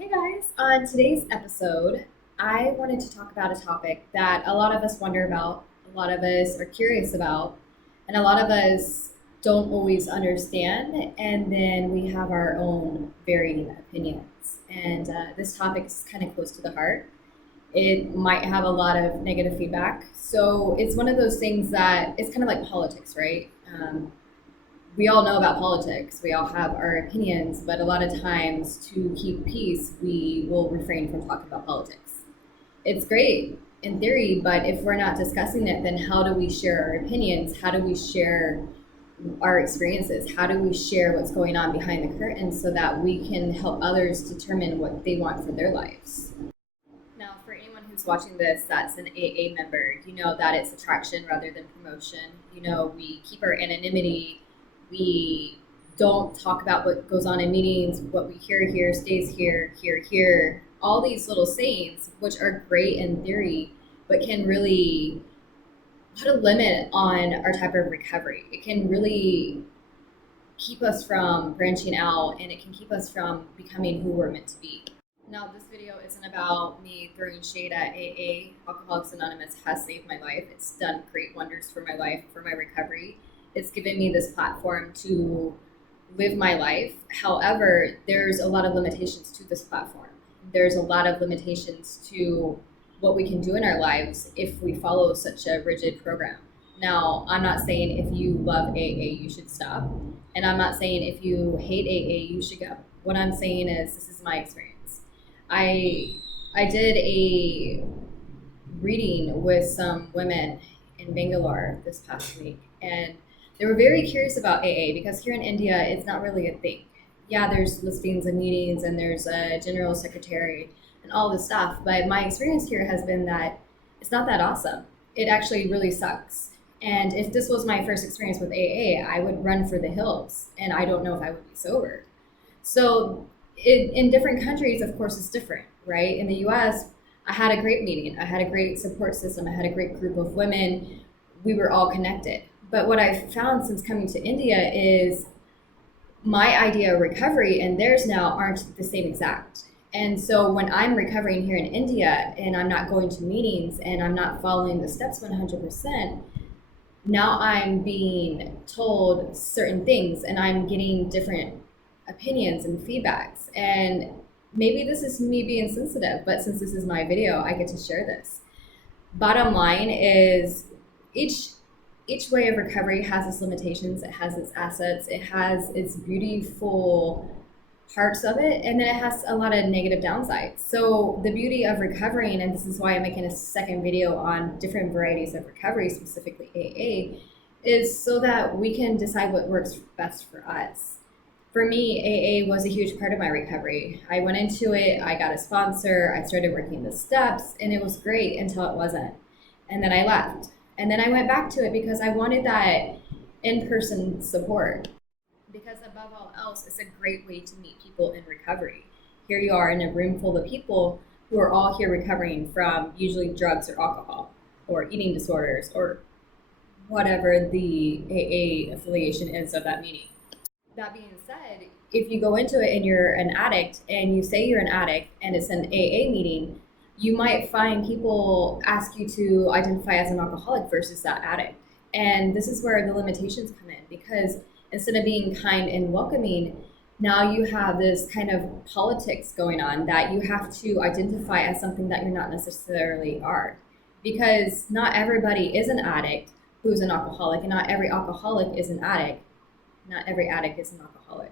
Hey guys, on today's episode, I wanted to talk about a topic that a lot of us wonder about, a lot of us are curious about, and a lot of us don't always understand. And then we have our own varying opinions. And this topic is kind of close to the heart. It might have a lot of negative feedback. So it's one of those things that it's kind of like politics, right? We all know about politics. We all have our opinions, but a lot of times to keep peace, we will refrain from talking about politics. It's great in theory, but if we're not discussing it, then how do we share our opinions? How do we share our experiences? How do we share what's going on behind the curtain so that we can help others determine what they want for their lives? Now, for anyone who's watching this that's an AA member, you know that it's attraction rather than promotion. You know, we keep our anonymity. We don't talk about what goes on in meetings. What we hear here stays here, here, here. All these little sayings, which are great in theory, but can really put a limit on our type of recovery. It can really keep us from branching out, and it can keep us from becoming who we're meant to be. Now, this video isn't about me throwing shade at AA. Alcoholics Anonymous has saved my life. It's done great wonders for my life, for my recovery. It's given me this platform to live my life. However, there's a lot of limitations to this platform. There's a lot of limitations to what we can do in our lives if we follow such a rigid program. Now, I'm not saying if you love AA, you should stop. And I'm not saying if you hate AA, you should go. What I'm saying is this is my experience. I did a reading with some women in Bangalore this past week, and they were very curious about AA because here in India, it's not really a thing. Yeah, there's listings and meetings, and there's a general secretary and all this stuff, but my experience here has been that it's not that awesome. It actually really sucks. And if this was my first experience with AA, I would run for the hills, and I don't know if I would be sober. So in different countries, of course, it's different, right? In the US, I had a great meeting. I had a great support system. I had a great group of women. We were all connected. But what I've found since coming to India is my idea of recovery and theirs now aren't the same exact. And so when I'm recovering here in India and I'm not going to meetings and I'm not following the steps 100%, now I'm being told certain things and I'm getting different opinions and feedbacks. And maybe this is me being sensitive, but since this is my video, I get to share this. Bottom line is each way of recovery has its limitations, it has its assets, it has its beautiful parts of it, and then it has a lot of negative downsides. So the beauty of recovering, and this is why I'm making a second video on different varieties of recovery, specifically AA, is so that we can decide what works best for us. For me, AA was a huge part of my recovery. I went into it, I got a sponsor, I started working the steps, and it was great until it wasn't. And then I left. And then I went back to it because I wanted that in-person support. Because above all else, it's a great way to meet people in recovery. Here you are in a room full of people who are all here recovering from usually drugs or alcohol or eating disorders or whatever the AA affiliation is of that meeting. That being said, if you go into it and you're an addict and you say you're an addict and it's an AA meeting, you might find people ask you to identify as an alcoholic versus that addict. And this is where the limitations come in, because instead of being kind and welcoming, now you have this kind of politics going on that you have to identify as something that you're not necessarily are. Because not everybody is an addict who's an alcoholic, and not every alcoholic is an addict. Not every addict is an alcoholic.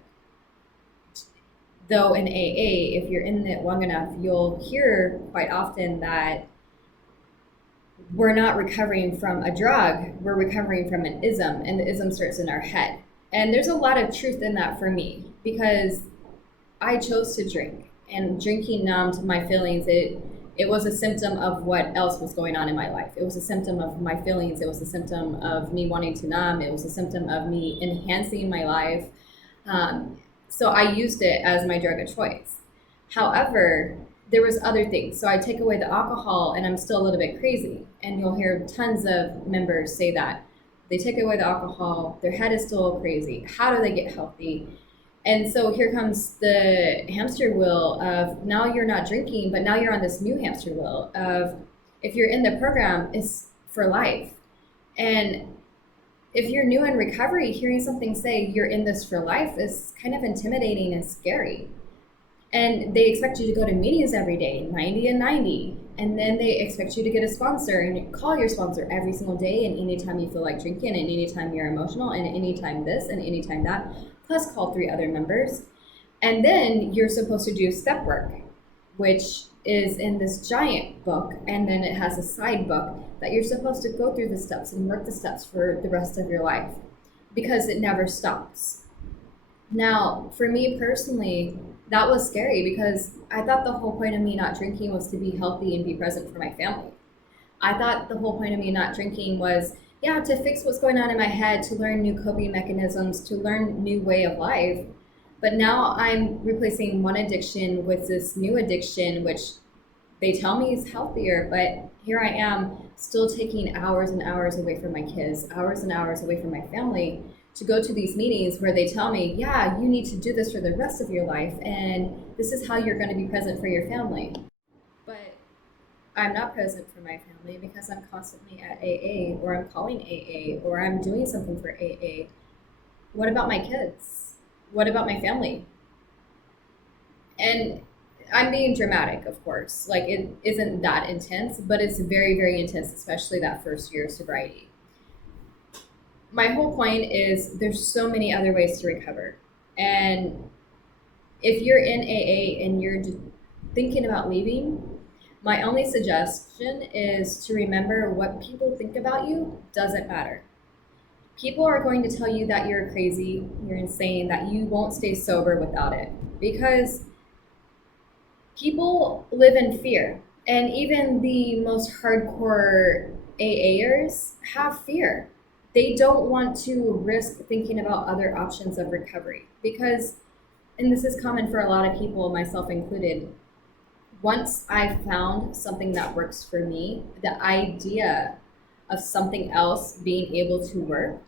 Though in AA, if you're in it long enough, you'll hear quite often that we're not recovering from a drug, we're recovering from an ism, and the ism starts in our head. And there's a lot of truth in that for me, because I chose to drink, and drinking numbed my feelings. It was a symptom of what else was going on in my life. It was a symptom of my feelings. It was a symptom of me wanting to numb. It was a symptom of me enhancing my life. So I used it as my drug of choice. However, there was other things. So I take away the alcohol and I'm still a little bit crazy. And you'll hear tons of members say that. They take away the alcohol, their head is still crazy. How do they get healthy? And so here comes the hamster wheel of now you're not drinking, but now you're on this new hamster wheel of if you're in the program, it's for life. And if you're new in recovery, hearing something say you're in this for life is kind of intimidating and scary. And they expect you to go to meetings every day, 90 and 90. And then they expect you to get a sponsor and call your sponsor every single day and anytime you feel like drinking and anytime you're emotional and anytime this and anytime that, plus call 3 other members. And then you're supposed to do step work, which is in this giant book. And then it has a side book that you're supposed to go through the steps and work the steps for the rest of your life because it never stops. Now, for me personally, that was scary because I thought the whole point of me not drinking was to be healthy and be present for my family. I thought the whole point of me not drinking was, yeah, to fix what's going on in my head, to learn new coping mechanisms, to learn new way of life. But now I'm replacing one addiction with this new addiction, which they tell me is healthier, but here I am still taking hours and hours away from my kids, hours and hours away from my family to go to these meetings where they tell me, yeah, you need to do this for the rest of your life, and this is how you're going to be present for your family. But I'm not present for my family because I'm constantly at AA, or I'm calling AA, or I'm doing something for AA. What about my kids? What about my family? And I'm being dramatic, of course. Like, it isn't that intense, but it's very, very intense, especially that first year of sobriety. My whole point is there's so many other ways to recover. And if you're in AA and you're just thinking about leaving, my only suggestion is to remember what people think about you doesn't matter. People are going to tell you that you're crazy, you're insane, that you won't stay sober without it. Because people live in fear. And even the most hardcore AAers have fear. They don't want to risk thinking about other options of recovery because, and this is common for a lot of people, myself included, once I found something that works for me, the idea of something else being able to work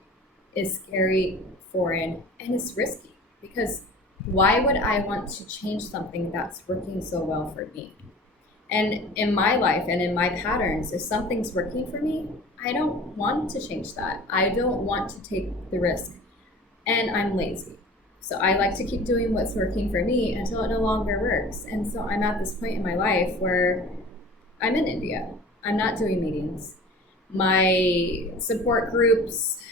is scary, foreign, and it's risky because why would I want to change something that's working so well for me? And in my life and in my patterns, if something's working for me, I don't want to change that. I don't want to take the risk. And I'm lazy. So I like to keep doing what's working for me until it no longer works. And so I'm at this point in my life where I'm in India. I'm not doing meetings. My support groups,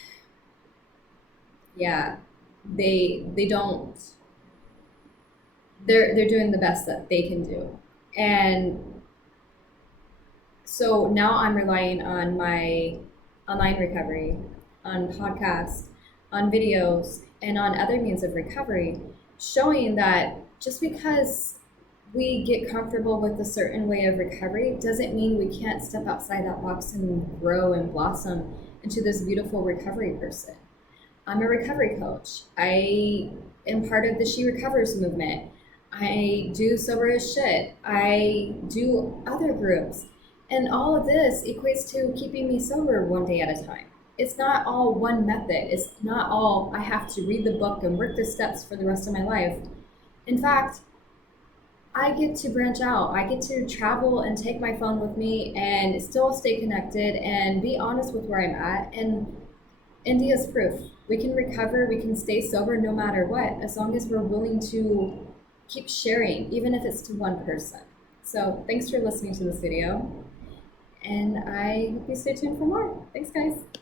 yeah, they don't they're doing the best that they can do. And so now I'm relying on my online recovery, on podcasts, on videos, and on other means of recovery, showing that just because we get comfortable with a certain way of recovery doesn't mean we can't step outside that box and grow and blossom into this beautiful recovery person. I'm a recovery coach. I am part of the She Recovers movement. I do Sober as Shit. I do other groups. And all of this equates to keeping me sober one day at a time. It's not all one method. It's not all I have to read the book and work the steps for the rest of my life. In fact, I get to branch out. I get to travel and take my phone with me and still stay connected and be honest with where I'm at. And India's proof. We can recover, we can stay sober no matter what, as long as we're willing to keep sharing, even if it's to one person. So thanks for listening to this video, and I hope you stay tuned for more. Thanks, guys.